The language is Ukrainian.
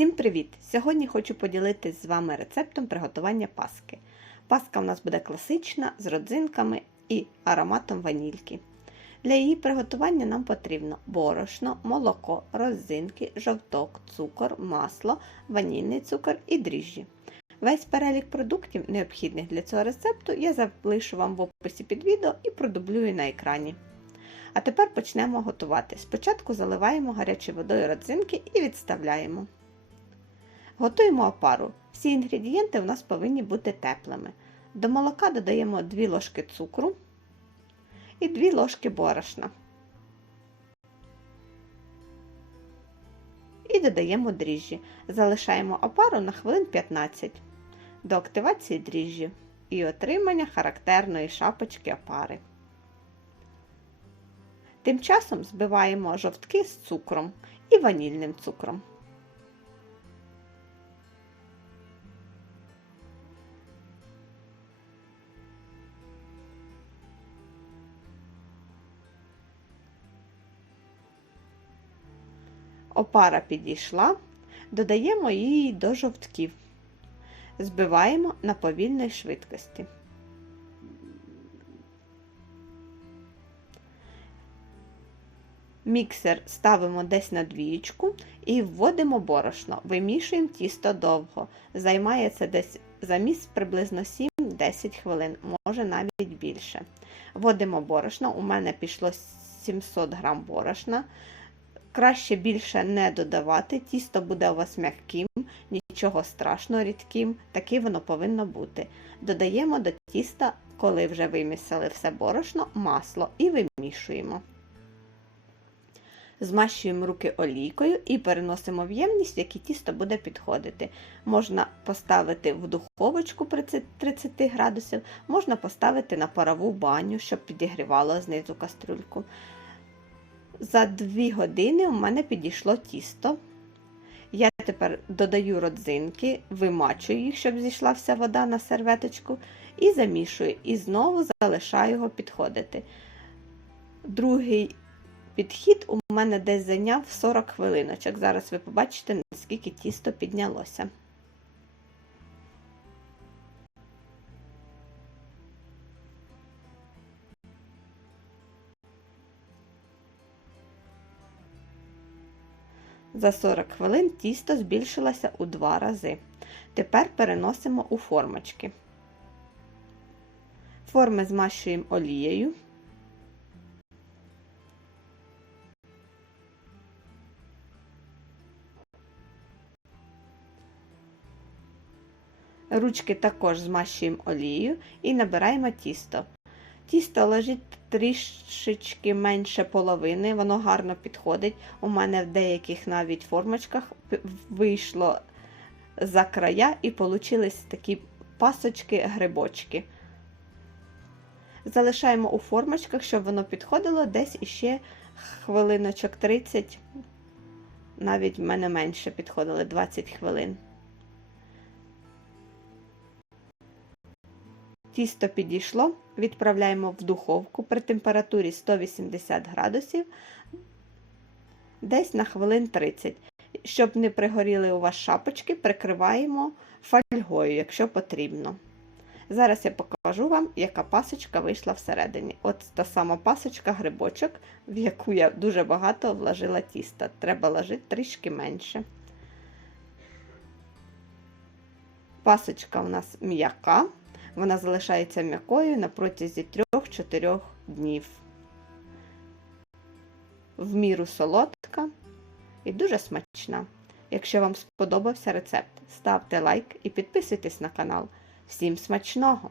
Всім привіт! Сьогодні хочу поділитись з вами рецептом приготування паски. Паска у нас буде класична з родзинками і ароматом ванільки. Для її приготування нам потрібно борошно, молоко, роззинки, жовток, цукор, масло, ванільний цукор і дріжджі. Весь перелік продуктів, необхідних для цього рецепту, я залишу вам в описі під відео і продублюю на екрані. А тепер почнемо готувати. Спочатку заливаємо гарячою водою родзинки і відставляємо. Готуємо опару. Всі інгредієнти у нас повинні бути теплими. До молока додаємо 2 ложки цукру і 2 ложки борошна. І додаємо дріжджі. Залишаємо опару на хвилин 15 до активації дріжджів і отримання характерної шапочки опари. Тим часом збиваємо жовтки з цукром і ванільним цукром. Опара підійшла, додаємо її до жовтків, збиваємо на повільній швидкості. Міксер ставимо десь на двієчку і вводимо борошно. Вимішуємо тісто довго. Займає це десь заміс приблизно 7-10 хвилин, може навіть більше. Вводимо борошно, у мене пішло 700 г борошна. Краще більше не додавати, тісто буде у вас м'яким, нічого страшного рідким, таке воно повинно бути. Додаємо до тіста, коли вже вимісили все борошно, масло і вимішуємо. Змащуємо руки олійкою і переносимо в ємність, в якій тісто буде підходити. Можна поставити в духовочку при 30 градусів, можна поставити на парову баню, щоб підігрівало знизу кастрюльку. За 2 години у мене підійшло тісто. Я тепер додаю родзинки, вимачую їх, щоб зійшла вся вода на серветочку, і замішую, і знову залишаю його підходити. Другий підхід у мене десь зайняв 40 хвилиночок. Зараз ви побачите, наскільки тісто піднялося. За 40 хвилин тісто збільшилося у два рази. Тепер переносимо у формочки. Форми змащуємо олією. Ручки також змащуємо олією і набираємо тісто. Тісто лежить трішечки менше половини, воно гарно підходить. У мене в деяких навіть формочках вийшло за края і получились такі пасочки-грибочки. Залишаємо у формочках, щоб воно підходило десь іще хвилиночок 30, навіть в мене менше підходили 20 хвилин. Тісто підійшло, відправляємо в духовку при температурі 180 градусів десь на хвилин 30. Щоб не пригоріли у вас шапочки, прикриваємо фольгою, якщо потрібно. Зараз я покажу вам, яка пасочка вийшла всередині. От та сама пасочка грибочок, в яку я дуже багато вложила тіста. Треба ложити трішки менше. Пасочка у нас м'яка. Вона залишається м'якою на протязі 3-4 днів. В міру солодка і дуже смачна. Якщо вам сподобався рецепт, ставте лайк і підписуйтесь на канал. Всім смачного!